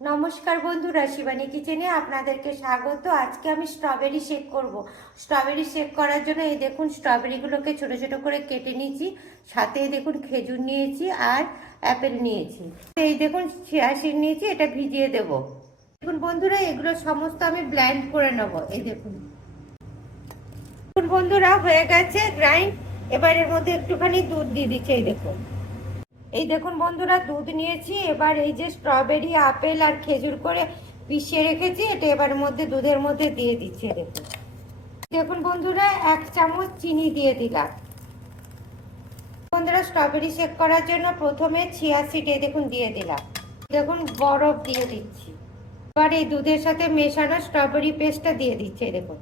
নমস্কার বন্ধুরা, শিবানী কিচেনে আপনাদেরকে স্বাগত। আজকে আমি স্ট্রবেরি শেক করব। স্ট্রবেরি শেক করার জন্য এই দেখুন স্ট্রবেরিগুলোকে ছোট ছোট করে কেটে নিয়েছি, সাথে দেখুন খেজুর নিয়েছি আর অ্যাপেল নিয়েছি। এই দেখুন চিয়া সিড নিয়েছি, এটা ভিজিয়ে দেব। দেখুন বন্ধুরা, এগুলো সমস্ত আমি ব্লেন্ড করে নেব। এই দেখুন বন্ধুরা, হয়ে গেছে গ্রাইন্ড। এবার এর মধ্যে একটুখানি দুধ দিয়ে দিচ্ছি। এই দেখুন বন্ধুরা, দুধ নিয়েছি। এবার এই যে স্ট্রবেরি, আপেল আর খেজুর করে পিষিয়ে রেখেছি, এটা এবার মধ্যে দুধের মধ্যে দিয়ে দিচ্ছি। দেখুন দেখুন বন্ধুরা, 1 চামচ চিনি দিয়ে দিলাম। বন্ধুরা, স্ট্রবেরি শেক করার জন্য প্রথমে চিয়া সিড দেখুন দিয়ে দিলাম। দেখুন বরফ দিয়ে দিচ্ছি। এবার এই দুধের সাথে মেশানো স্ট্রবেরি পেস্টটা দিয়ে দিচ্ছি। দেখুন